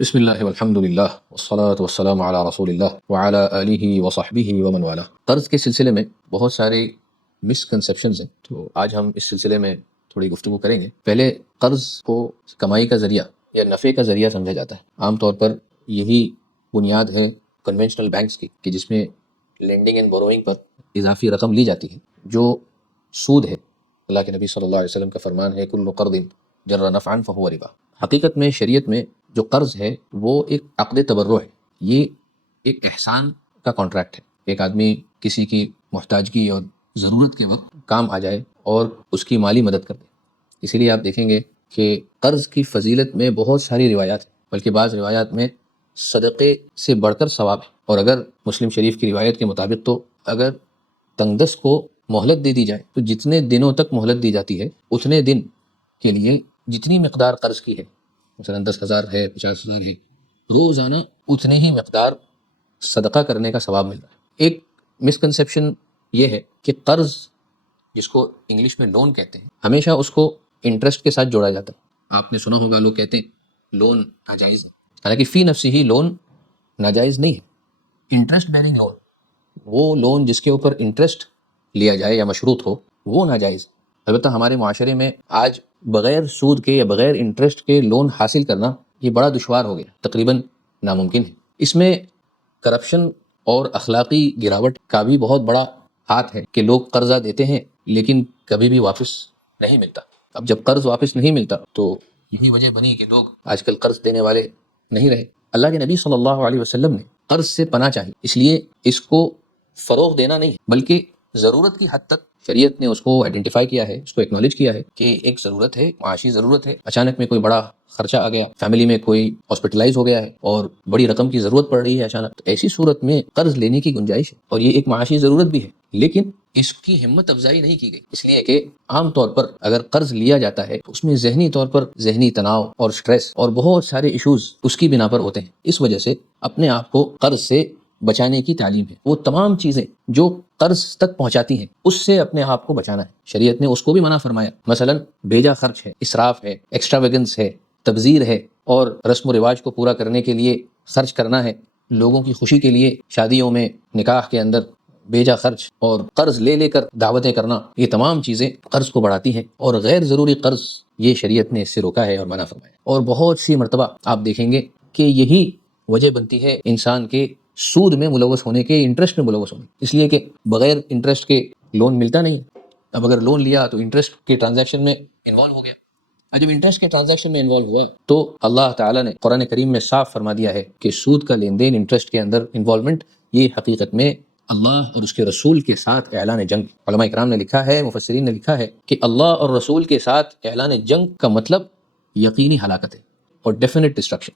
بسم اللہ والحمد للہ والصلاة والسلام علی رسول اللہ وعلی آلہ وصحبہ ومن والہ۔ قرض کے سلسلے میں بہت سارے مسکنسیپشنز ہیں، تو آج ہم اس سلسلے میں تھوڑی گفتگو کریں گے۔ پہلے قرض کو کمائی کا ذریعہ یا نفع کا ذریعہ سمجھا جاتا ہے۔ عام طور پر یہی بنیاد ہے کنونشنل بینکس کی کہ جس میں لینڈنگ اینڈ بوروئنگ پر اضافی رقم لی جاتی ہے جو سود ہے۔ اللہ کے نبی صلی اللہ علیہ وسلم کا فرمان ہے کل قرض جر نفعا فہو ربا۔ حقیقت میں شریعت میں جو قرض ہے وہ ایک عقد تبرع ہے، یہ ایک احسان کا کانٹریکٹ ہے۔ ایک آدمی کسی کی محتاجگی اور ضرورت کے وقت کام آ جائے اور اس کی مالی مدد کر دے۔ اسی لیے آپ دیکھیں گے کہ قرض کی فضیلت میں بہت ساری روایات ہیں، بلکہ بعض روایات میں صدقے سے بڑھ کر ثواب ہے۔ اور اگر مسلم شریف کی روایت کے مطابق تو اگر تنگدست کو مہلت دے دی جائے تو جتنے دنوں تک مہلت دی جاتی ہے اتنے دن کے لیے جتنی مقدار قرض کی ہے، مثلا 10,000 ہے، 50,000 ہے، روزانہ اتنے ہی مقدار صدقہ کرنے کا ثواب مل رہا ہے۔ ایک مسکنسیپشن یہ ہے کہ قرض جس کو انگلش میں لون کہتے ہیں، ہمیشہ اس کو انٹرسٹ کے ساتھ جوڑا جاتا ہے۔ آپ نے سنا ہوگا لوگ کہتے ہیں لون ناجائز ہے، حالانکہ فی نفسی ہی لون ناجائز نہیں ہے۔ انٹرسٹ بیرنگ لون، وہ لون جس کے اوپر انٹرسٹ لیا جائے یا مشروط ہو، وہ ناجائز ہے۔ البتہ ہمارے معاشرے میں آج بغیر سود کے یا بغیر انٹرسٹ کے لون حاصل کرنا یہ بڑا دشوار ہو گیا، تقریباً ناممکن ہے۔ اس میں کرپشن اور اخلاقی گراوٹ کا بھی بہت بڑا ہاتھ ہے کہ لوگ قرضہ دیتے ہیں لیکن کبھی بھی واپس نہیں ملتا۔ اب جب قرض واپس نہیں ملتا تو یہی وجہ بنی کہ لوگ آج کل قرض دینے والے نہیں رہے۔ اللہ کے نبی صلی اللہ علیہ وسلم نے قرض سے پناہ چاہی، اس لیے اس کو فروغ دینا نہیں بلکہ ضرورت کی حد تک شریعت نے اس کو آئیڈینٹیفائی کیا ہے، اس کو ایکنالج کیا ہے کہ ایک ضرورت ہے، معاشی ضرورت ہے، اچانک میں کوئی بڑا خرچہ آ گیا، فیملی میں کوئی ہاسپٹلائز ہو گیا ہے اور بڑی رقم کی ضرورت پڑ رہی ہے اچانک، تو ایسی صورت میں قرض لینے کی گنجائش ہے اور یہ ایک معاشی ضرورت بھی ہے، لیکن اس کی ہمت افزائی نہیں کی گئی، اس لیے کہ عام طور پر اگر قرض لیا جاتا ہے تو اس میں ذہنی طور پر ذہنی تناؤ اور سٹریس اور بہت سارے ایشوز اس کی بنا پر ہوتے ہیں۔ اس وجہ سے اپنے آپ کو قرض سے بچانے کی تعلیم ہے، وہ تمام چیزیں جو قرض تک پہنچاتی ہیں اس سے اپنے آپ کو بچانا ہے۔ شریعت نے اس کو بھی منع فرمایا، مثلا بیجا خرچ ہے، اسراف ہے، ایکسٹراویگنس ہے، تبذیر ہے، اور رسم و رواج کو پورا کرنے کے لیے خرچ کرنا ہے، لوگوں کی خوشی کے لیے شادیوں میں نکاح کے اندر بیجا خرچ اور قرض لے لے کر دعوتیں کرنا، یہ تمام چیزیں قرض کو بڑھاتی ہیں، اور غیر ضروری قرض یہ شریعت نے اس سے روکا ہے اور منع فرمایا۔ اور بہت سی مرتبہ آپ دیکھیں گے کہ یہی وجہ بنتی ہے انسان کے سود میں ملوث ہونے کے، انٹرسٹ میں ملوث ہونے، اس لیے کہ بغیر انٹرسٹ کے لون ملتا نہیں۔ اب اگر لون لیا تو انٹرسٹ کے ٹرانزیکشن میں انوالو ہو گیا، اور جب انٹرسٹ کے ٹرانزیکشن میں انوالو ہوا تو اللہ تعالیٰ نے قرآن کریم میں صاف فرما دیا ہے کہ سود کا لین دین، انٹرسٹ کے اندر انوالومنٹ، یہ حقیقت میں اللہ اور اس کے رسول کے ساتھ اعلان جنگ۔ علماء کرام نے لکھا ہے، مفسرین نے لکھا ہے کہ اللہ اور رسول کے ساتھ اعلان جنگ کا مطلب یقینی ہلاکت ہے اور ڈیفینٹ ڈسٹرکشن۔